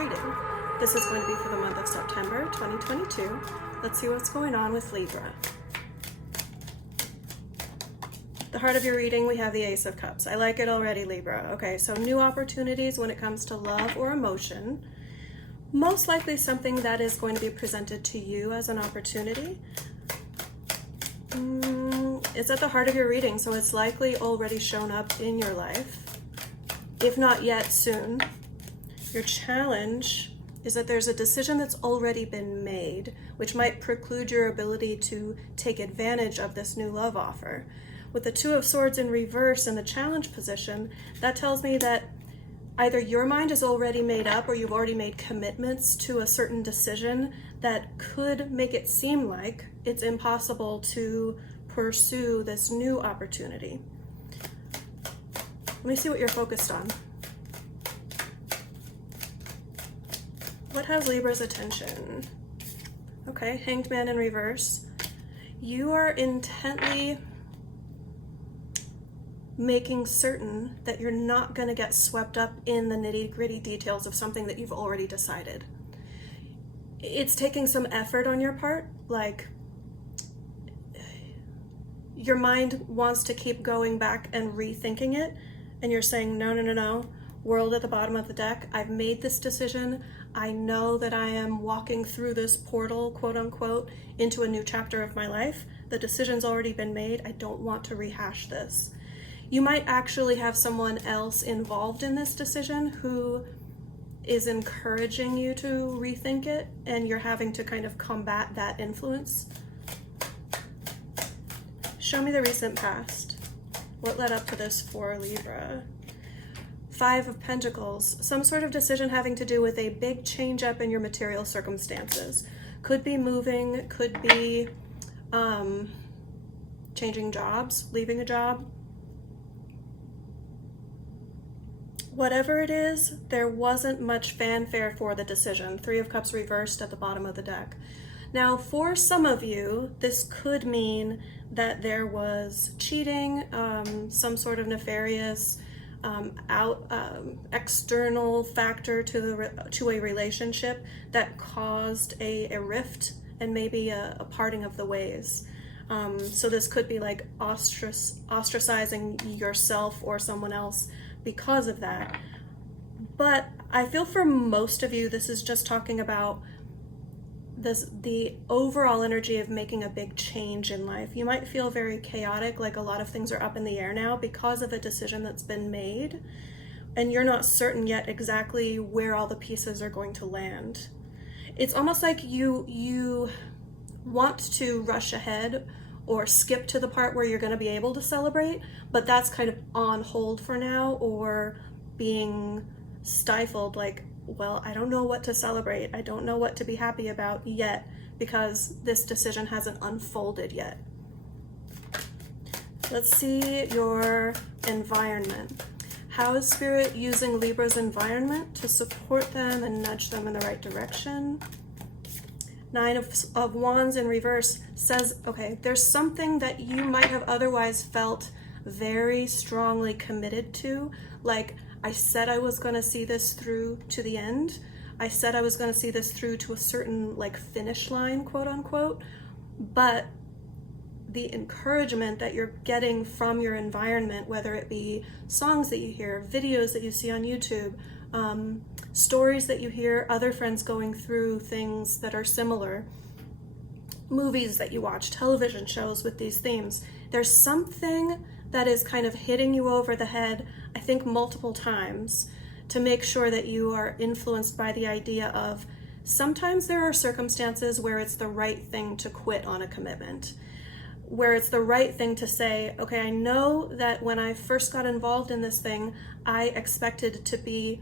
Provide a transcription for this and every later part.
reading. This is going to be for the month of September 2022. Let's see what's going on with Libra. The heart of your reading, we have the Ace of Cups. I like it already, Libra. Okay, so new opportunities when it comes to love or emotion. Most likely something that is going to be presented to you as an opportunity. It's at the heart of your reading, so it's likely already shown up in your life. If not yet, soon. Your challenge is that there's a decision that's already been made, which might preclude your ability to take advantage of this new love offer. With the Two of Swords in reverse in the challenge position, that tells me that either your mind is already made up or you've already made commitments to a certain decision that could make it seem like it's impossible to pursue this new opportunity. Let me see what you're focused on. What has Libra's attention? Okay, Hanged Man in reverse. You are intently making certain that you're not going to get swept up in the nitty-gritty details of something that you've already decided. It's taking some effort on your part, like your mind wants to keep going back and rethinking it, and you're saying, no, world at the bottom of the deck, I've made this decision. I know that I am walking through this portal, quote unquote, into a new chapter of my life. The decision's already been made. I don't want to rehash this. You might actually have someone else involved in this decision who is encouraging you to rethink it, and you're having to kind of combat that influence. Show me the recent past. What led up to this for Libra? Five of Pentacles. Some sort of decision having to do with a big change up in your material circumstances. Could be moving, could be changing jobs, leaving a job. Whatever it is, there wasn't much fanfare for the decision. Three of Cups reversed at the bottom of the deck. Now, for some of you, this could mean that there was cheating, some sort of nefarious external factor to a relationship that caused a rift and maybe a parting of the ways. So this could be like ostracizing yourself or someone else because of that. But I feel for most of you, this is just talking about the overall energy of making a big change in life. You might feel very chaotic, like a lot of things are up in the air now because of a decision that's been made, and you're not certain yet exactly where all the pieces are going to land. It's almost like you want to rush ahead or skip to the part where you're going to be able to celebrate, but that's kind of on hold for now, or being stifled, like, well, I don't know what to celebrate. I don't know what to be happy about yet because this decision hasn't unfolded yet. Let's see your environment. How is Spirit using Libra's environment to support them and nudge them in the right direction? Nine of Wands in reverse says, okay, there's something that you might have otherwise felt very strongly committed to, like, I said I was going to see this through to the end. I said I was going to see this through to a certain like finish line, quote unquote. But the encouragement that you're getting from your environment, whether it be songs that you hear, videos that you see on YouTube, stories that you hear other friends going through things that are similar, movies that you watch, television shows with these themes, there's something that is kind of hitting you over the head, I think multiple times, to make sure that you are influenced by the idea of sometimes there are circumstances where it's the right thing to quit on a commitment, where it's the right thing to say, okay, I know that when I first got involved in this thing, I expected to be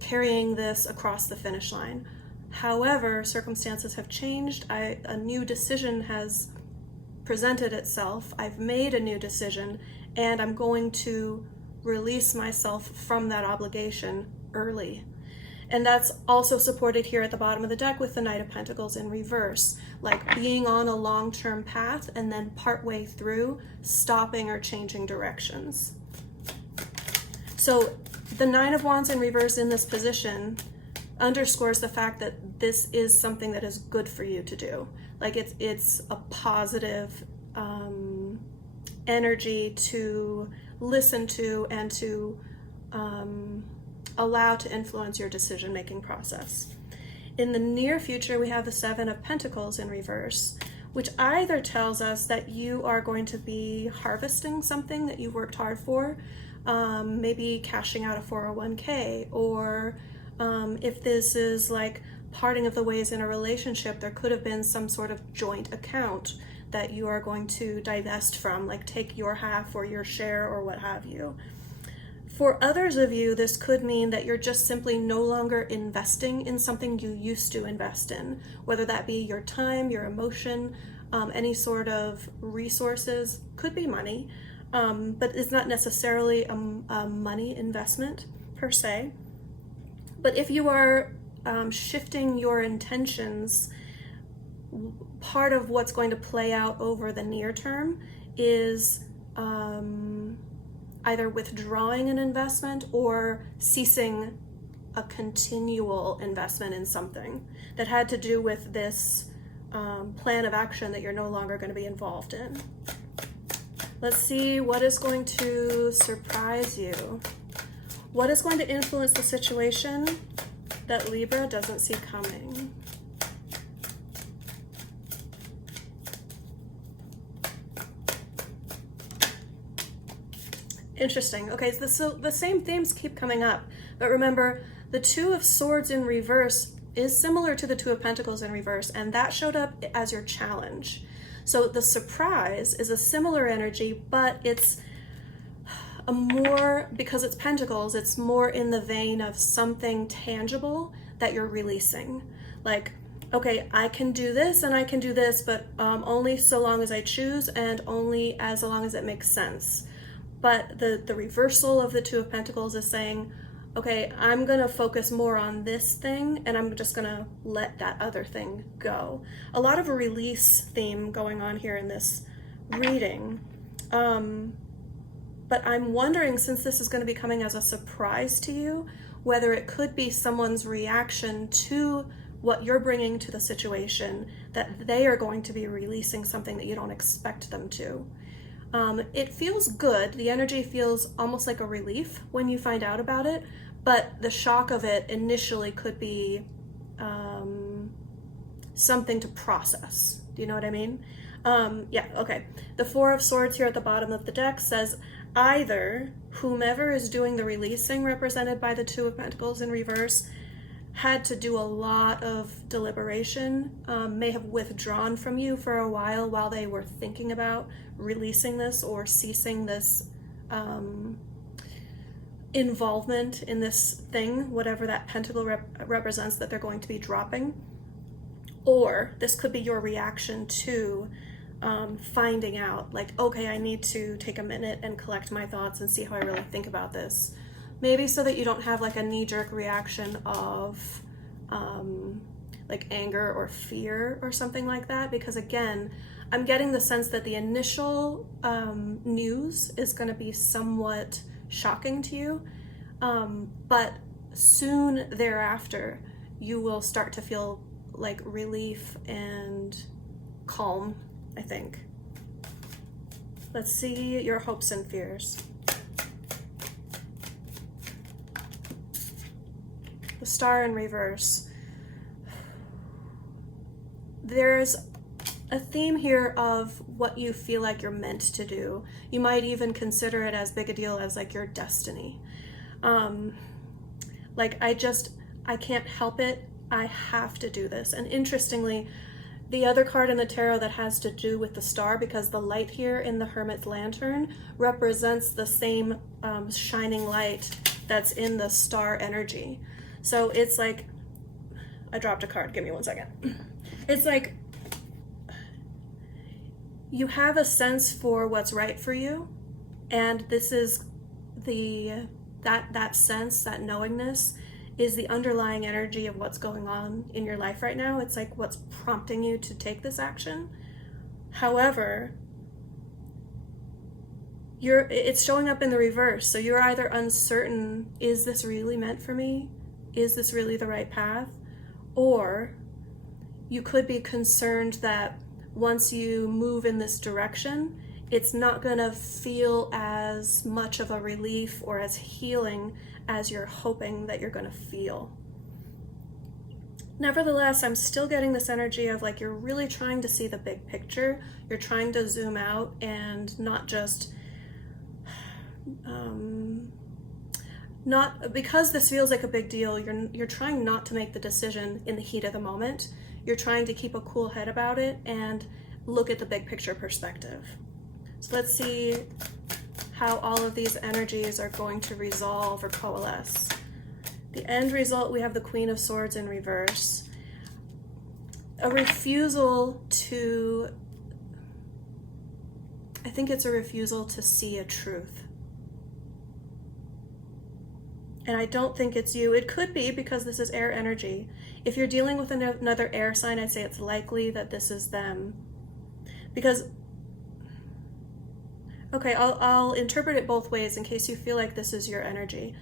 carrying this across the finish line. However, circumstances have changed. A new decision has presented itself. I've made a new decision, and I'm going to release myself from that obligation early. And that's also supported here at the bottom of the deck with the Knight of Pentacles in reverse, like being on a long-term path and then partway through stopping or changing directions. So The Nine of Wands in reverse in this position underscores the fact that this is something that is good for you to do. Like it's a positive energy to listen to and to allow to influence your decision-making process. In the near future, we have the Seven of Pentacles in reverse, which either tells us that you are going to be harvesting something that you've worked hard for, maybe cashing out a 401k, or if this is like parting of the ways in a relationship, there could have been some sort of joint account that you are going to divest from, like take your half or your share or what have you. For others of you, this could mean that you're just simply no longer investing in something you used to invest in, whether that be your time, your emotion, any sort of resources, could be money, but it's not necessarily a money investment per se. But if you are shifting your intentions, part of what's going to play out over the near term is either withdrawing an investment or ceasing a continual investment in something that had to do with this plan of action that you're no longer going to be involved in. Let's see what is going to surprise you. What is going to influence the situation that Libra doesn't see coming? Interesting. Okay, so the same themes keep coming up. But remember, the Two of Swords in reverse is similar to the Two of Pentacles in reverse, and that showed up as your challenge. So the surprise is a similar energy, but it's a more, because it's Pentacles, it's more in the vein of something tangible that you're releasing. Like, okay, I can do this and I can do this, but only so long as I choose and only as long as it makes sense. But the reversal of the Two of Pentacles is saying, okay, I'm going to focus more on this thing and I'm just going to let that other thing go. A lot of a release theme going on here in this reading. But I'm wondering, since this is going to be coming as a surprise to you, whether it could be someone's reaction to what you're bringing to the situation, that they are going to be releasing something that you don't expect them to. It feels good. The energy feels almost like a relief when you find out about it, but the shock of it initially could be something to process. Do you know what I mean? Yeah, okay. The Four of Swords here at the bottom of the deck says either whomever is doing the releasing, represented by the Two of Pentacles in reverse, had to do a lot of deliberation, may have withdrawn from you for a while they were thinking about releasing this or ceasing this involvement in this thing, whatever that pentacle represents that they're going to be dropping. Or this could be your reaction to finding out, like, okay, I need to take a minute and collect my thoughts and see how I really think about this. Maybe so that you don't have like a knee-jerk reaction of like anger or fear or something like that, because again, I'm getting the sense that the initial news is going to be somewhat shocking to you, but soon thereafter you will start to feel like relief and calm, I think. Let's see your hopes and fears. The Star in reverse. There's a theme here of what you feel like you're meant to do. You might even consider it as big a deal as like your destiny. Like I can't help it. I have to do this. And interestingly, the other card in the tarot that has to do with the star, because the light here in the Hermit's lantern represents the same shining light that's in the star energy. So it's like, I dropped a card, give me 1 second. It's like, you have a sense for what's right for you, and this is that sense, that knowingness is the underlying energy of what's going on in your life right now. It's like what's prompting you to take this action. However, it's showing up in the reverse. So you're either uncertain, is this really meant for me? Is this really the right path? Or you could be concerned that once you move in this direction, it's not going to feel as much of a relief or as healing as you're hoping that you're going to feel. Nevertheless, I'm still getting this energy of like you're really trying to see the big picture. You're trying to zoom out and not just not because this feels like a big deal. You're trying not to make the decision in the heat of the moment. You're trying to keep a cool head about it and look at the big picture perspective. So let's see how all of these energies are going to resolve or coalesce. The end result, we have the Queen of Swords in reverse. A refusal to, I think it's a refusal to see a truth. And I don't think it's you. It could be because this is air energy. If you're dealing with another air sign, I'd say it's likely that this is them. Because, okay, I'll interpret it both ways in case you feel like this is your energy.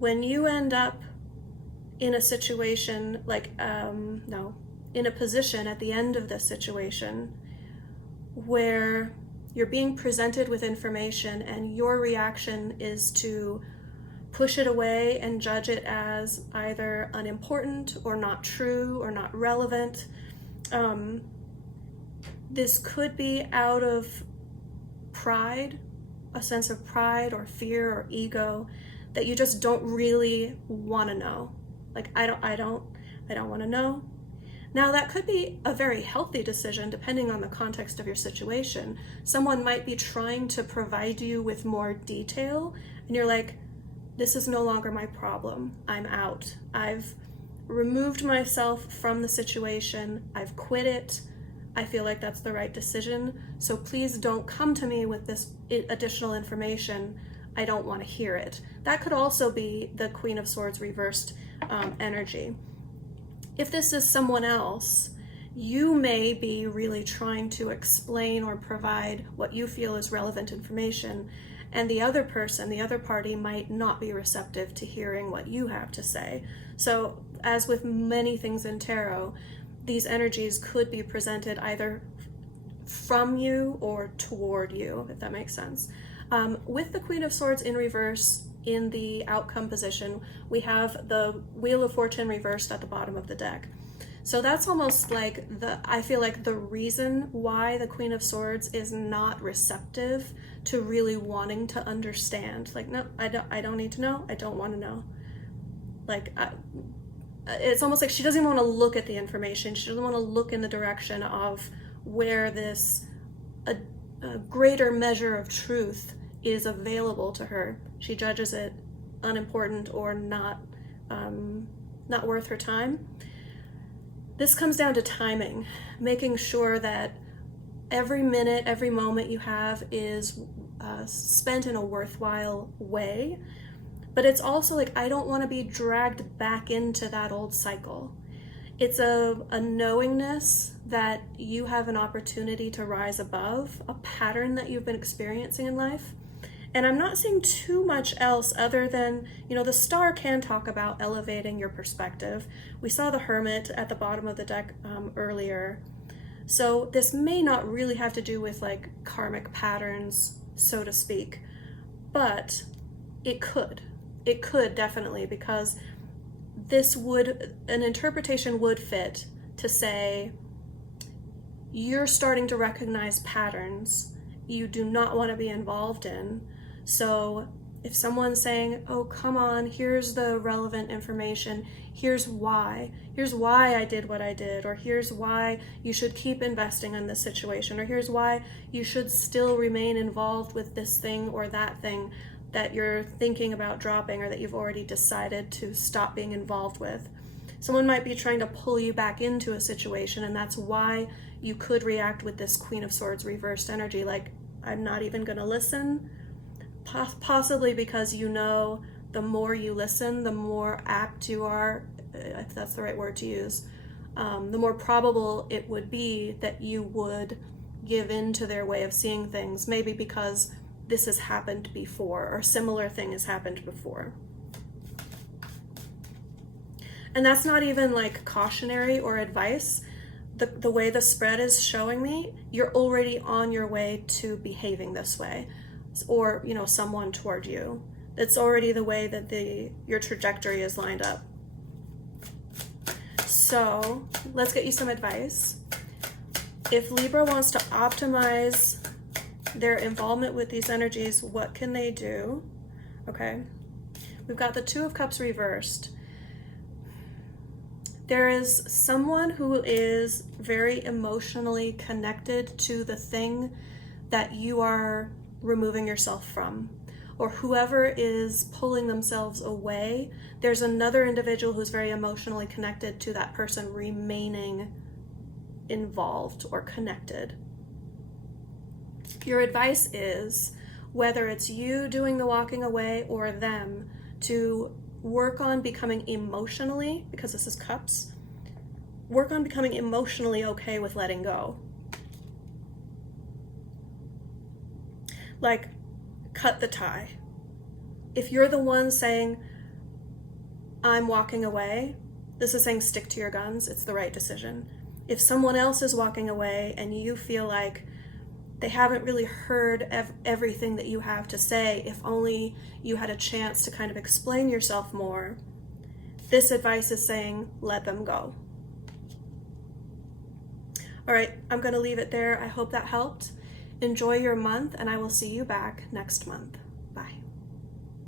When you end up in a situation like, in a position at the end of this situation where you're being presented with information and your reaction is to push it away and judge it as either unimportant or not true or not relevant. This could be out of pride, a sense of pride or fear or ego that you just don't really want to know. Like, I don't want to know. Now, that could be a very healthy decision depending on the context of your situation. Someone might be trying to provide you with more detail, and you're like, this is no longer my problem. I'm out. I've removed myself from the situation. I've quit it. I feel like that's the right decision. So please don't come to me with this additional information. I don't want to hear it. That could also be the Queen of Swords reversed energy. If this is someone else, you may be really trying to explain or provide what you feel is relevant information, and the other person, the other party, might not be receptive to hearing what you have to say. So, as with many things in tarot, these energies could be presented either from you or toward you, if that makes sense. With the Queen of Swords in reverse in the outcome position, we have the Wheel of Fortune reversed at the bottom of the deck. So that's almost like I feel like the reason why the Queen of Swords is not receptive to really wanting to understand. Like, no, I don't need to know. I don't want to know. Like, it's almost like she doesn't even want to look at the information. She doesn't want to look in the direction of where this a greater measure of truth is available to her. She judges it unimportant or not worth her time. This comes down to timing, making sure that every minute, every moment you have is spent in a worthwhile way. But it's also like, I don't want to be dragged back into that old cycle. It's a knowingness that you have an opportunity to rise above a pattern that you've been experiencing in life. And I'm not seeing too much else other than, the star can talk about elevating your perspective. We saw the Hermit at the bottom of the deck earlier. So this may not really have to do with like karmic patterns, so to speak, but it could. It could definitely, because an interpretation would fit to say, you're starting to recognize patterns you do not want to be involved in. So if someone's saying, oh, come on, here's the relevant information, here's why I did what I did, or here's why you should keep investing in this situation, or here's why you should still remain involved with this thing or that thing that you're thinking about dropping or that you've already decided to stop being involved with. Someone might be trying to pull you back into a situation, and that's why you could react with this Queen of Swords reversed energy, like, I'm not even going to listen. Possibly because the more you listen, the more apt you are, if that's the right word to use, the more probable it would be that you would give in to their way of seeing things. Maybe because this has happened before, or similar thing has happened before. And that's not even like cautionary or advice. The way the spread is showing me, you're already on your way to behaving this way, or, you know, someone toward you. It's already the way that your trajectory is lined up. So let's get you some advice. If Libra wants to optimize their involvement with these energies, what can they do? Okay, we've got the Two of Cups reversed. There is someone who is very emotionally connected to the thing that you are removing yourself from, or whoever is pulling themselves away. There's another individual who's very emotionally connected to that person remaining involved or connected. Your advice is, whether it's you doing the walking away or them, to work on becoming emotionally, because this is cups, work on becoming emotionally okay with letting go. Like, cut the tie. If you're the one saying, I'm walking away, this is saying stick to your guns. It's the right decision. If someone else is walking away and you feel like they haven't really heard everything that you have to say, if only you had a chance to kind of explain yourself more, this advice is saying, let them go. All right, I'm going to leave it there. I hope that helped. Enjoy your month, and I will see you back next month.